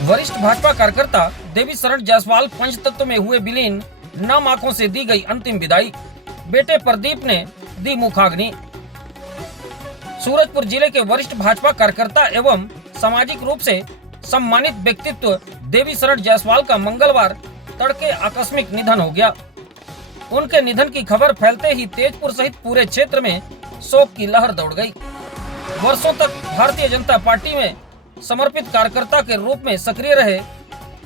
वरिष्ठ भाजपा कार्यकर्ता देवी शरण जायसवाल पंचतत्व में हुए विलीन, नम आंखों से दी गई अंतिम विदाई। बेटे प्रदीप ने दी मुखाग्नि। सूरजपुर जिले के वरिष्ठ भाजपा कार्यकर्ता एवं सामाजिक रूप से सम्मानित व्यक्तित्व देवी शरण जायसवाल का मंगलवार तड़के आकस्मिक निधन हो गया। उनके निधन की खबर फैलते ही तेजपुर सहित पूरे क्षेत्र में शोक की लहर दौड़ गई। वर्षों तक भारतीय जनता पार्टी में समर्पित कार्यकर्ता के रूप में सक्रिय रहे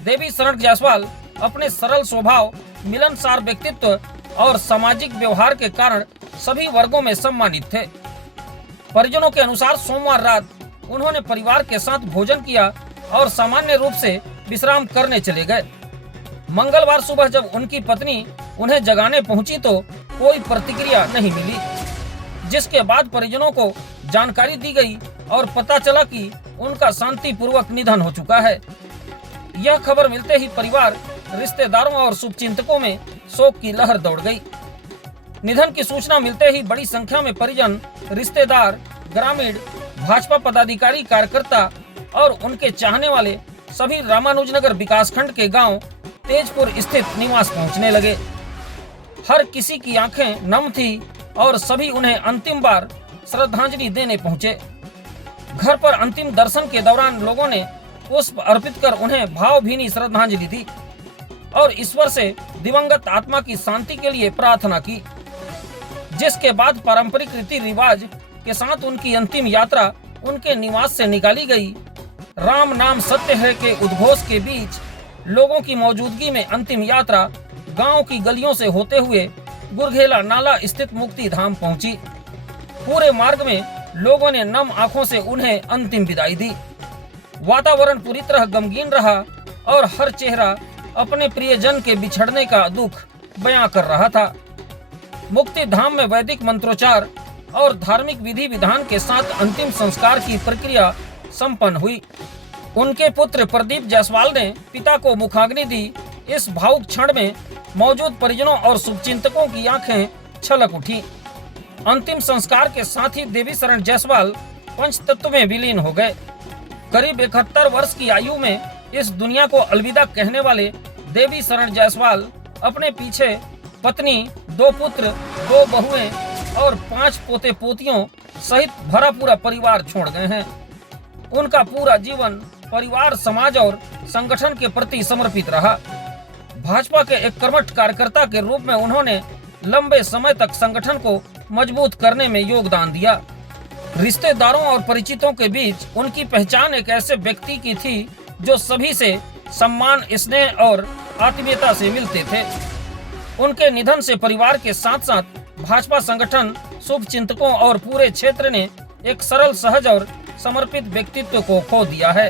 देवी शरण जायसवाल अपने सरल स्वभाव, मिलनसार व्यक्तित्व और सामाजिक व्यवहार के कारण सभी वर्गों में सम्मानित थे। परिजनों के अनुसार सोमवार रात उन्होंने परिवार के साथ भोजन किया और सामान्य रूप से विश्राम करने चले गए। मंगलवार सुबह जब उनकी पत्नी उन्हें जगाने पहुंची तो कोई प्रतिक्रिया नहीं मिली, जिसके बाद परिजनों को जानकारी दी गई और पता चला कि उनका शांतिपूर्वक निधन हो चुका है। यह खबर मिलते ही परिवार, रिश्तेदारों और शुभचिंतकों में शोक की लहर दौड़ गई। निधन की सूचना मिलते ही बड़ी संख्या में परिजन, रिश्तेदार, ग्रामीण, भाजपा पदाधिकारी, कार्यकर्ता और उनके चाहने वाले सभी रामानुजनगर विकासखंड के गांव तेजपुर स्थित निवास पहुंचने लगे। हर किसी की आंखें नम थी और सभी उन्हें अंतिम बार श्रद्धांजलि देने पहुंचे। घर पर अंतिम दर्शन के दौरान लोगों ने पुष्प अर्पित कर उन्हें भावभीनी श्रद्धांजलि दी और ईश्वर से दिवंगत आत्मा की शांति के लिए प्रार्थना की, जिसके बाद पारंपरिक रीति रिवाज के साथ उनकी अंतिम यात्रा उनके निवास से निकाली गई। राम नाम सत्य है के उद्घोष के बीच लोगों की मौजूदगी में अंतिम यात्रा गांव की गलियों से होते हुए गुरघेला नाला स्थित मुक्ति धाम पहुंची। पूरे मार्ग में लोगों ने नम आंखों से उन्हें अंतिम विदाई दी। वातावरण पूरी तरह गमगीन रहा और हर चेहरा अपने प्रियजन के बिछड़ने का दुख बयां कर रहा था। मुक्ति धाम में वैदिक मंत्रोच्चार और धार्मिक विधि विधान के साथ अंतिम संस्कार की प्रक्रिया संपन्न हुई। उनके पुत्र प्रदीप जायसवाल ने पिता को मुखाग्नि दी। इस भावुक क्षण में मौजूद परिजनों और शुभचिंतकों की आंखें छलक उठी। अंतिम संस्कार के साथ ही देवी शरण जायसवाल पंचतत्व में विलीन हो गए। करीब 71 वर्ष की आयु में इस दुनिया को अलविदा कहने वाले देवी शरण जायसवाल अपने पीछे पत्नी, 2 पुत्र, 2 बहुएं और 5 पोते पोतियों सहित भरा पूरा परिवार छोड़ गए हैं। उनका पूरा जीवन परिवार, समाज और संगठन के प्रति समर्पित रहा। भाजपा के एक कर्मठ कार्यकर्ता के रूप में उन्होंने लंबे समय तक संगठन को मजबूत करने में योगदान दिया। रिश्तेदारों और परिचितों के बीच उनकी पहचान एक ऐसे व्यक्ति की थी जो सभी से सम्मान, स्नेह और आत्मीयता से मिलते थे। उनके निधन से परिवार के साथ साथ भाजपा संगठन, शुभचिंतकों और पूरे क्षेत्र ने एक सरल, सहज और समर्पित व्यक्तित्व को खो दिया है।